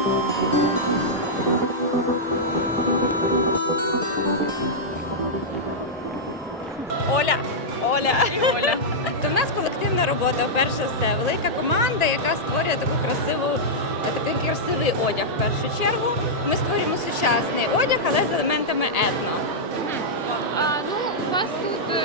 Оля, Оля. Оля. То в нас колективна робота, перш за все, велика команда, яка створює таку красиву, такий красивий одяг в першу чергу. Ми створюємо сучасний одяг, але з елементами етно. А, ну, у вас тут е,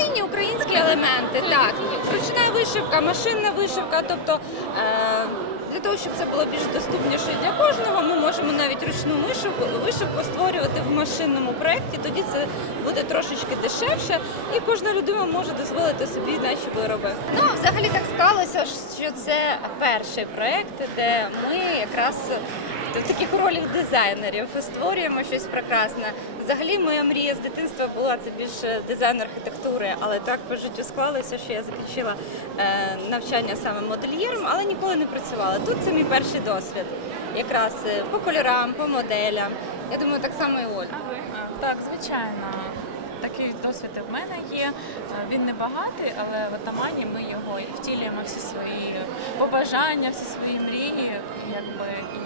Традиційні українські елементи, так. Ручна вишивка, машинна вишивка, тобто. Е- для того, щоб це було більш доступніше для кожного, ми можемо навіть ручну вишивку, вишивку створювати в машинному проєкті, тоді це буде трошечки дешевше, і кожна людина може дозволити собі наші вироби. Ну, взагалі так склалося, що це перший проєкт, де ми якраз таких ролях дизайнерів створюємо щось прекрасне. Взагалі, моя мрія з дитинства була це більше дизайн архітектури, але так по життю склалося, що я закінчила е, навчання саме модельєром, але ніколи не працювала. Тут це мій перший досвід, якраз е, по кольорам, по моделям. Я думаю, так само і Оль. а? Так, звичайно. Такий досвід в мене є. Е, Він не багатий, але в Атамані ми його і втілюємо всі свої побажання, всі свої мрії, якби і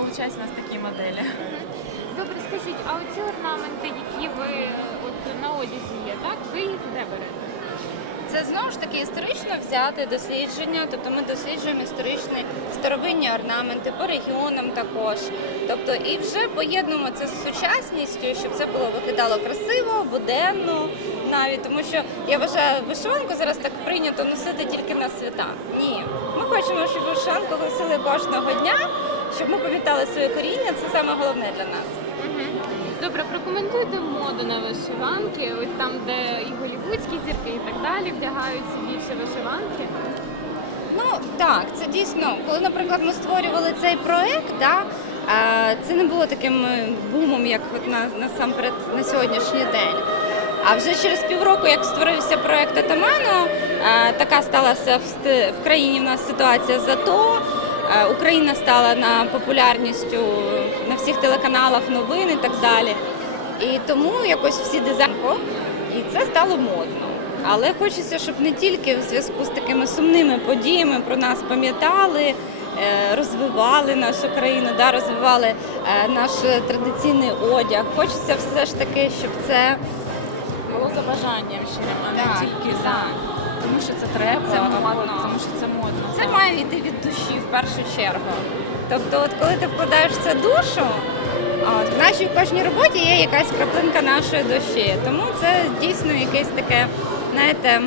виходить у нас такі моделі. Добре, скажіть, а оці орнаменти, які ви е, от на одязі є, так? Ви їх де берете? Це знову ж таки історично взяте дослідження, тобто ми досліджуємо історичні старовинні орнаменти по регіонам також. Тобто і вже поєднуємо це з сучасністю, щоб це було виглядало красиво, буденно навіть, тому що я вважаю, вишиванку зараз так прийнято носити тільки на свята. Ні, ми хочемо, щоб вишиванку носили кожного дня, пам'ятали своє коріння. Це саме головне для нас. Добре, прокоментуйте моду на вишиванки, ось там, де і голівудські зірки, і так далі, вдягаються більше вишиванки. Ну так, це дійсно, коли, наприклад, ми створювали цей проект, да, а, це не було таким е, бумом, як от на, насамперед на сьогоднішній день. А вже через півроку, як створився проект Атаману, така сталася в, в країні в нас ситуація зато. Україна стала на популярністю на всіх телеканалах новин і так далі. І тому якось всі дизайнко, і це стало модно. Але хочеться, щоб не тільки в зв'язку з такими сумними подіями про нас пам'ятали, е, розвивали нашу країну, да, розвивали е, наш традиційний одяг. Хочеться все ж таки, щоб це Було за бажанням ще, а не тільки за. Тому що це треба, Це модно. тому що це модно. це має йти від душі в першу чергу. Тобто, от коли ти вкладаєш в це душу, от, в нашій кожній роботі є якась краплинка нашої душі. Тому це дійсно якесь таке, знаєте.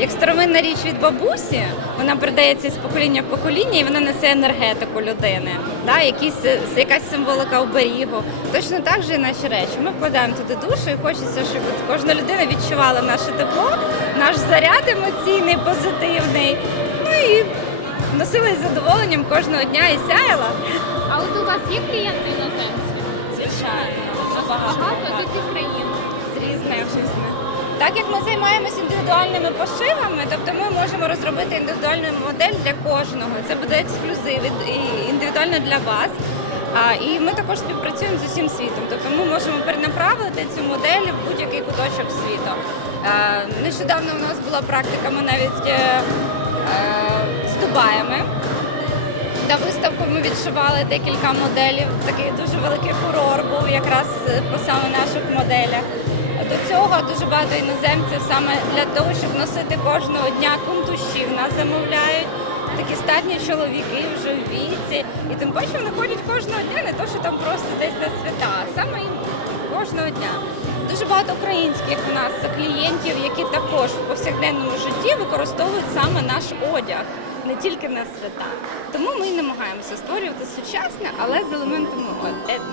Як старовинна річ від бабусі, вона передається з покоління в покоління і вона несе енергетику людини, да, якісь, е, якась символика оберігу. Точно так же і наші речі. Ми вкладаємо туди душу і хочеться, щоб кожна людина відчувала наше тепло, наш заряд емоційний, позитивний. Ну і носила із задоволенням кожного дня і сяяла. А от у вас є клієнти іноземці? Звичайно, багато. Так як ми займаємося індивідуальними пошивами, тобто ми можемо розробити індивідуальну модель для кожного. Це буде ексклюзив і індивідуально для вас. А, і ми також співпрацюємо з усім світом. Тобто ми можемо перенаправити цю модель в будь-який куточок світу. Е, нещодавно у нас була практика, ми навіть е, е, з Дубаями. На виставку ми відшивали декілька моделів. Такий дуже великий фурор був якраз е, по саме наших моделях. До цього дуже багато іноземців саме для того, щоб носити кожного дня кунтуші. В нас замовляють такі статні чоловіки вже в віці. І тим паче вони ходять кожного дня, не то, що там просто десь на свята, а саме кожного дня. Дуже багато українських у нас клієнтів, які також в повсякденному житті використовують саме наш одяг, не тільки на свята. Тому ми намагаємося створювати сучасне, але з елементами етно.